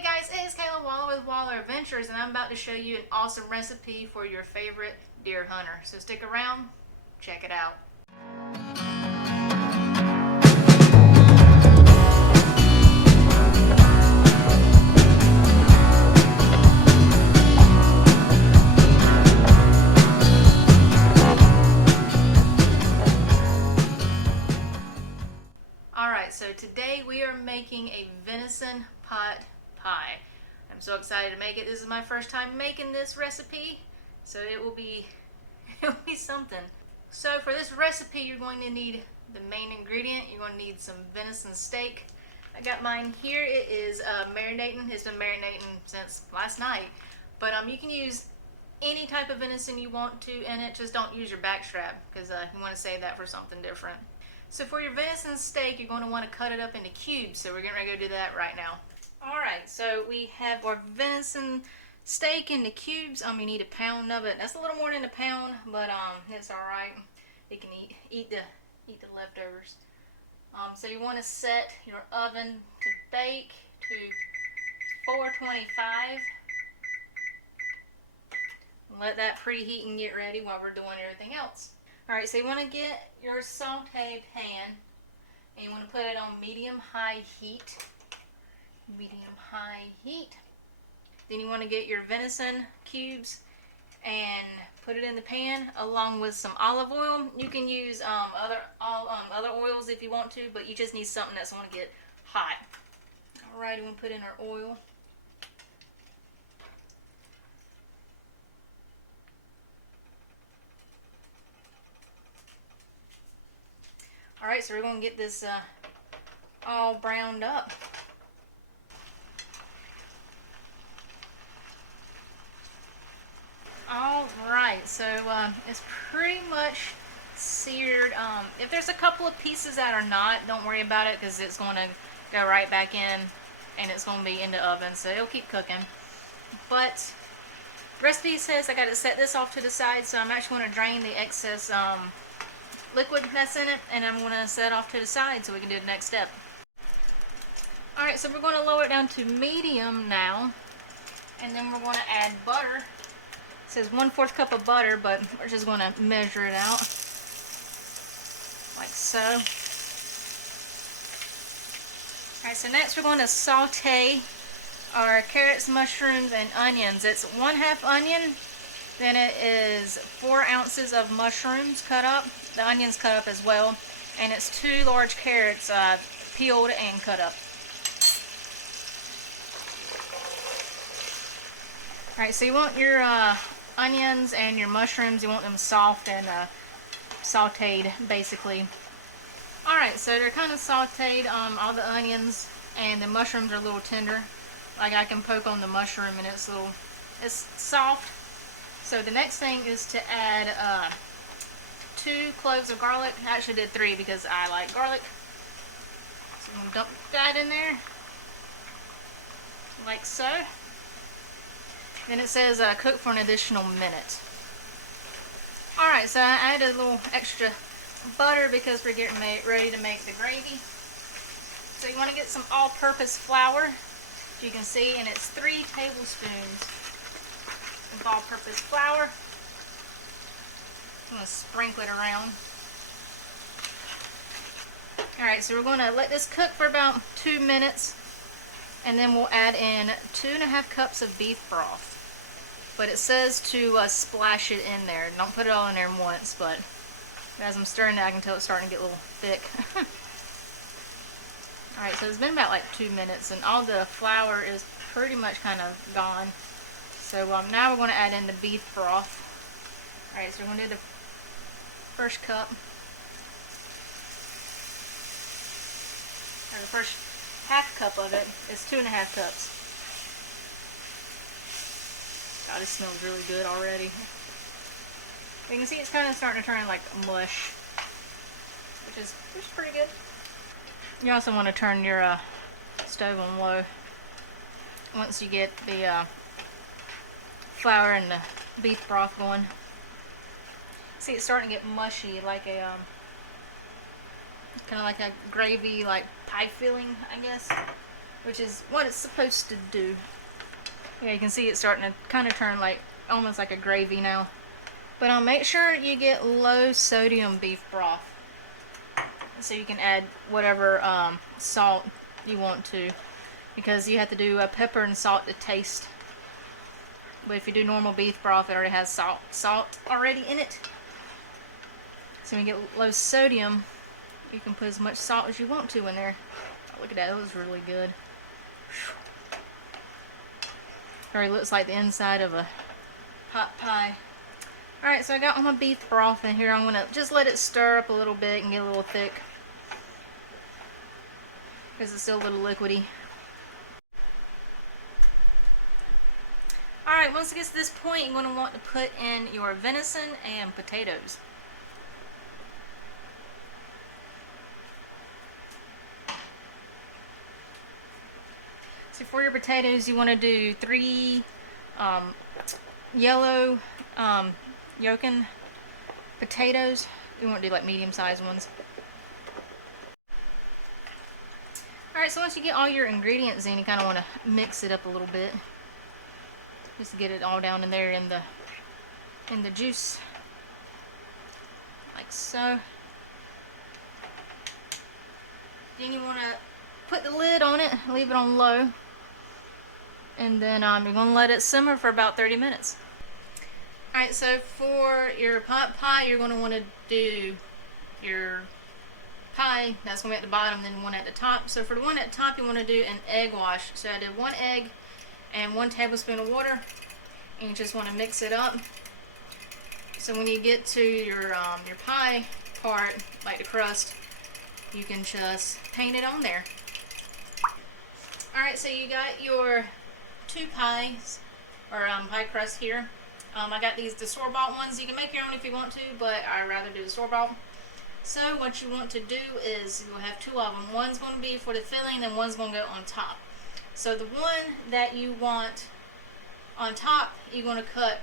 Hey guys, it's Kayla Waller with Waller Adventures, and I'm about to show you an awesome recipe for your favorite deer hunter. So stick around, check it out. Alright, so today we are making a venison pot pie. I'm so excited to make it. This is my first time making this recipe, so it will be something. So for this recipe, you're going to need the main ingredient. You're going to need some venison steak. I got mine here. It is marinating. It's been marinating since last night. But you can use any type of venison you want to in it. Just don't use your backstrap because you want to save that for something different. So for your venison steak, you're going to want to cut it up into cubes. So we're going to go do that right now. Alright, so we have our venison steak into cubes. You need a pound of it. That's a little more than a pound, but it's alright. You can eat the leftovers. So you want to set your oven to bake to 425. Let that preheat and get ready while we're doing everything else. Alright, so you want to get your saute pan and you want to put it on medium-high heat. Medium-high heat. Then you want to get your venison cubes and put it in the pan along with some olive oil. You can use other oils if you want to, but you just need something that's going to get hot. Alright, we want to put in our oil. Alright, so we're going to get this all browned up. Alright, so it's pretty much seared. If there's a couple of pieces that are not, don't worry about it because it's going to go right back in and it's going to be in the oven, so it'll keep cooking. But recipe says I got to set this off to the side, so I'm actually going to drain the excess liquid that's in it, and I'm going to set it off to the side so we can do the next step. Alright, so we're going to lower it down to medium now, and then we're going to add butter. It says 1/4 cup of butter, but we're just going to measure it out like so. Alright, so next we're going to saute our carrots, mushrooms, and onions. It's 1/2 onion, then it is 4 ounces of mushrooms cut up, the onions cut up as well, and it's 2 large carrots peeled and cut up. Alright, so you want your onions and your mushrooms, you want them soft and sauteed basically. Alright, so they're kind of sauteed, all the onions, and the mushrooms are a little tender. Like I can poke on the mushroom and it's soft. So the next thing is to add 2 cloves of garlic. I actually did 3 because I like garlic. So I'm going to dump that in there like so. Then it says cook for an additional minute. Alright, so I added a little extra butter because we're getting ready to make the gravy. So you want to get some all-purpose flour, as you can see, and it's 3 tablespoons of all-purpose flour. I'm going to sprinkle it around. Alright, so we're going to let this cook for about 2 minutes, and then we'll add in 2.5 cups of beef broth. But it says to splash it in there. Don't put it all in there once, but as I'm stirring it, I can tell it's starting to get a little thick. Alright, so it's been about like 2 minutes, and all the flour is pretty much kind of gone. So now we're going to add in the beef broth. Alright, so we're going to do the first cup. Or the first 1/2 cup of it is 2.5 cups. God, this smells really good already. You can see it's kind of starting to turn like mush, which is pretty good. You also want to turn your stove on low once you get the flour and the beef broth going. See, it's starting to get mushy, like a kind of like a gravy, like pie filling, I guess. which is what it's supposed to do. Yeah, you can see it's starting to kind of turn like almost like a gravy now. But make sure you get low sodium beef broth, so you can add whatever salt you want to, because you have to do pepper and salt to taste. But if you do normal beef broth, it already has salt already in it. So when you get low sodium, you can put as much salt as you want to in there. Oh, look at that, it was really good. Already looks like the inside of a pot pie. Alright, so I got all my beef broth in here. I'm going to just let it stir up a little bit and get a little thick, because it's still a little liquidy. Alright, once it gets to this point, you're going to want to put in your venison and potatoes. So for your potatoes, you want to do 3 yellow yolking potatoes. You want to do like medium-sized ones. Alright, so once you get all your ingredients in, you kind of want to mix it up a little bit, just to get it all down in there in the juice, like so. Then you want to put the lid on it, leave it on low, and then you're going to let it simmer for about 30 minutes. Alright, so for your pot pie, you're going to want to do your pie, that's going to be at the bottom, then one at the top. So for the one at the top, you want to do an egg wash. So I did 1 egg and 1 tablespoon of water, and you just want to mix it up. So when you get to your pie part, like the crust, you can just paint it on there. Alright, so you got your 2 pies, or pie crust here. I got the store-bought ones. You can make your own if you want to, but I'd rather do the store-bought. So what you want to do is you'll have 2 of them. One's going to be for the filling, and one's going to go on top. So the one that you want on top, you're going to cut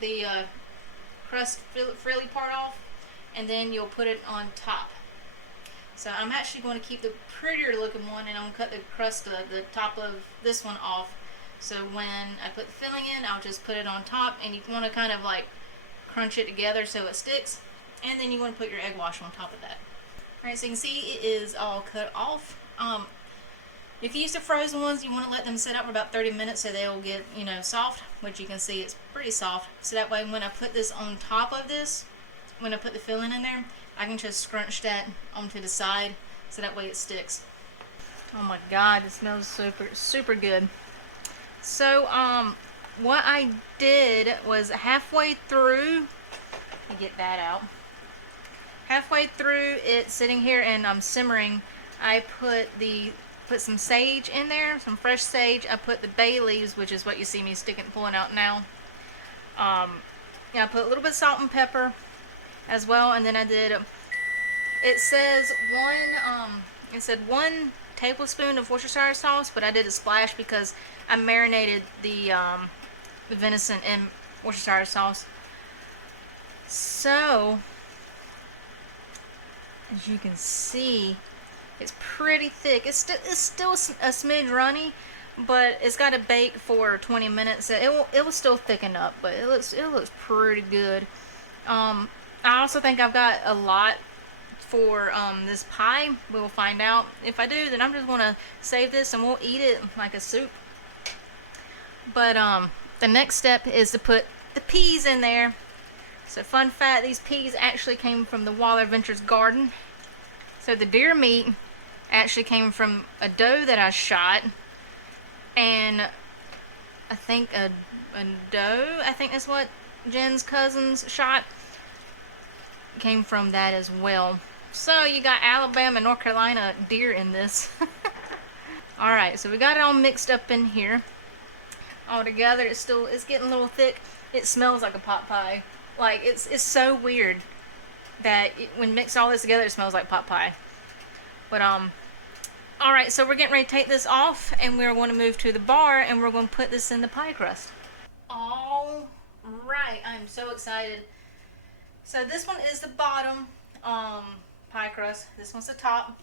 the crust frilly part off, and then you'll put it on top. So I'm actually going to keep the prettier looking one, and I'm going to cut the crust, the top of this one off. So when I put the filling in, I'll just put it on top, and you want to kind of like crunch it together so it sticks, and then you want to put your egg wash on top of that. Alright, so you can see it is all cut off. If you use the frozen ones, you want to let them sit up for about 30 minutes so they'll get, soft, which you can see it's pretty soft. So that way when I put this on top of this, when I put the filling in there, I can just scrunch that onto the side so that way it sticks. Oh my god, it smells super good. So what I did was halfway through, let me get that out. Halfway through it sitting here and simmering, I put some sage in there, some fresh sage. I put the bay leaves, which is what you see me pulling out now. Yeah, I put a little bit of salt and pepper as well, and then I did. It said 1 tablespoon of Worcestershire sauce, but I did a splash because I marinated the venison in Worcestershire sauce. So as you can see, it's pretty thick. It's still a smidge runny, but it's got to bake for 20 minutes. So it will still thicken up, but it looks pretty good. I also think I've got a lot for this pie. We'll find out. If I do, then I'm just gonna save this and we'll eat it like a soup. But the next step is to put the peas in there. So fun fact, these peas actually came from the Waller Ventures garden. So the deer meat actually came from a doe that I shot, and I think a doe, I think that's what Jen's cousins shot, came from that as well. So you got Alabama and North Carolina deer in this. Alright, so we got it all mixed up in here. All together, it's getting a little thick. It smells like a pot pie. Like, it's so weird that when mixed all this together, it smells like pot pie. But alright, so we're getting ready to take this off, and we're going to move to the bar, and we're going to put this in the pie crust. Alright, I'm so excited. So this one is the bottom pie crust. This one's the top.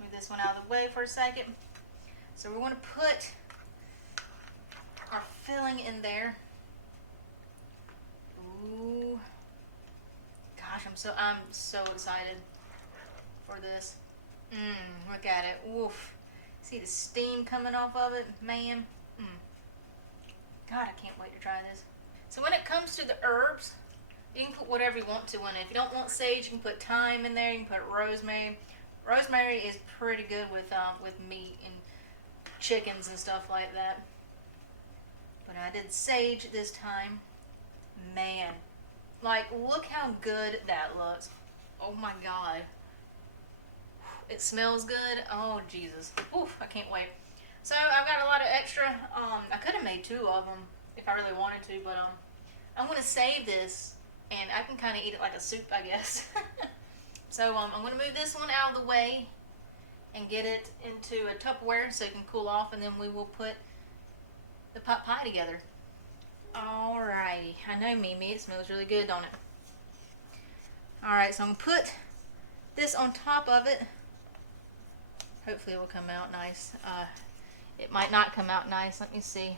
Move this one out of the way for a second. So we're going to put our filling in there. Ooh. Gosh, I'm so excited for this. Look at it. Oof. See the steam coming off of it, man. God, I can't wait to try this. So when it comes to the herbs, you can put whatever you want to in it. If you don't want sage, you can put thyme in there. You can put rosemary. Rosemary is pretty good with meat and chickens and stuff like that. But I did sage this time. Man, like, look how good that looks. Oh my God. It smells good. Oh Jesus. Oof, I can't wait. So I've got a lot of extra. I could have made 2 of them if I really wanted to, but I'm gonna save this, and I can kind of eat it like a soup, I guess. So I'm gonna move this one out of the way and get it into a Tupperware so it can cool off, and then we will put the pot pie together. Alrighty, I know, Mimi, it smells really good, don't it? Alright, so I'm gonna put this on top of it. Hopefully it will come out nice. It might not come out nice. Let me see.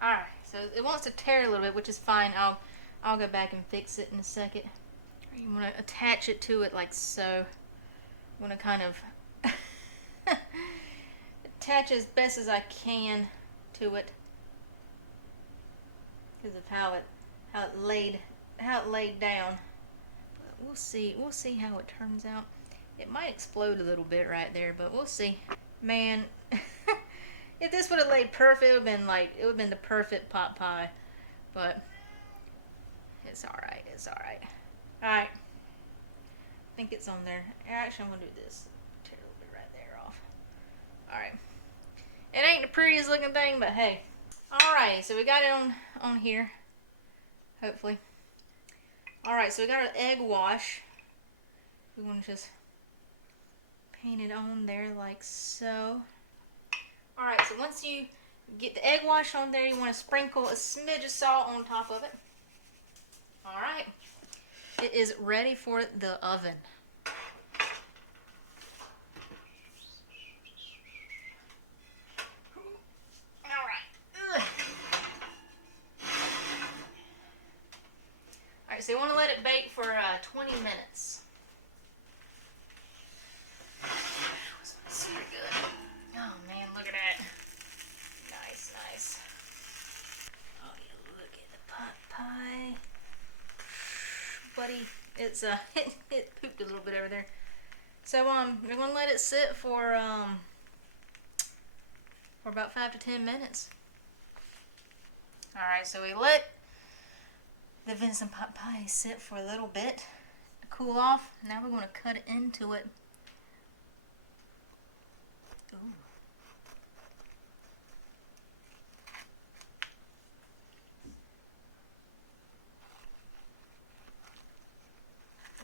Alright, so it wants to tear a little bit, which is fine. I'll go back and fix it in a second. You want to attach it to it like so. I'm going to kind of attach as best as I can to it because of how it laid down. But we'll see how it turns out. It might explode a little bit right there, but we'll see. Man, if this would have laid perfect, it would have been the perfect pot pie. But it's all right. It's all right. All right. I think it's on there. Actually, I'm gonna do this. Tear a little bit right there off. All right. It ain't the prettiest looking thing, but hey. All right. So we got it on here. Hopefully. All right. So we got our egg wash. We want to just paint it on there like so. Alright, so once you get the egg wash on there, you want to sprinkle a smidge of salt on top of it. Alright, it is ready for the oven. Alright. Alright, so you want to let it bake for 20 minutes. Super good. Oh man, look at that. Nice, nice. Oh yeah, look at the pot pie. Buddy, it's it pooped a little bit over there. So we're gonna let it sit for about 5 to 10 minutes. Alright, so we let the venison pot pie sit for a little bit, cool off. Now we're gonna cut it into it. Ooh.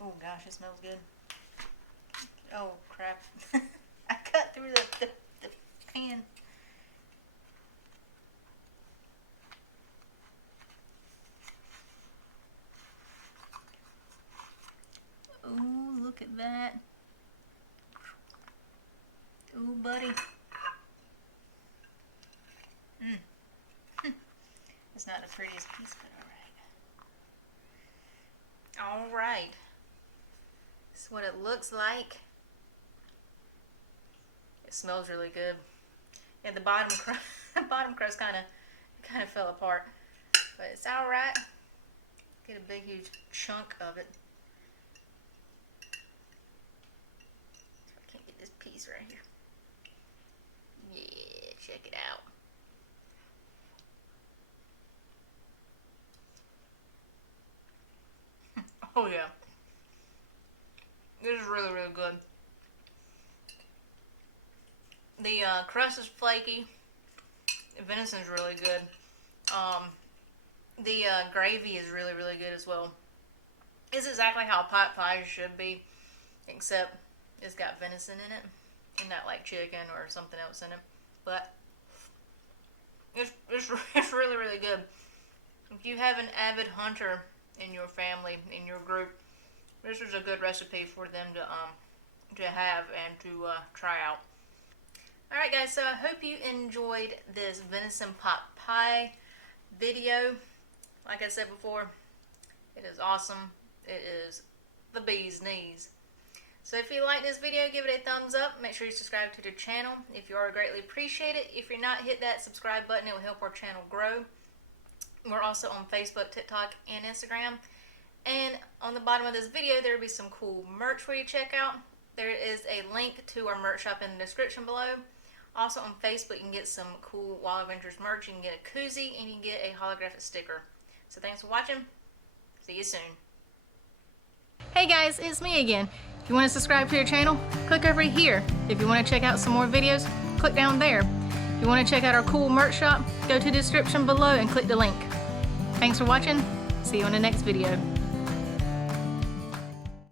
Oh gosh, it smells good. Oh crap. I cut through the pan. Oh, look at that. Oh, buddy. It's not the prettiest piece, but alright. Alright. This is what it looks like. It smells really good. Yeah, the bottom crust kind of fell apart, but it's alright. Get a big huge chunk of it. I can't get this piece right here. Yeah, check it out. Oh yeah. This is really, really good. The crust is flaky. The venison's really good. The gravy is really, really good as well. It's exactly how pot pie should be, except it's got venison in it, and not like chicken or something else in it. But it's really, really good. If you have an avid hunter in your family, in your group, this is a good recipe for them to have and to try out. Alright guys, so I hope you enjoyed this venison pot pie video. Like I said before, it is awesome. It is the bee's knees. So if you like this video, give it a thumbs up. Make sure you subscribe to the channel. If you are, greatly appreciate it. If you're not, hit that subscribe button. It will help our channel grow. We're also on Facebook, TikTok, and Instagram. And on the bottom of this video, there will be some cool merch for you to check out. There is a link to our merch shop in the description below. Also on Facebook, you can get some cool Wild Adventures merch. You can get a koozie and you can get a holographic sticker. So thanks for watching. See you soon. Hey guys, it's me again. If you want to subscribe to your channel, click over here. If you want to check out some more videos, click down there. If you want to check out our cool merch shop, go to the description below and click the link. Thanks for watching. See you in the next video.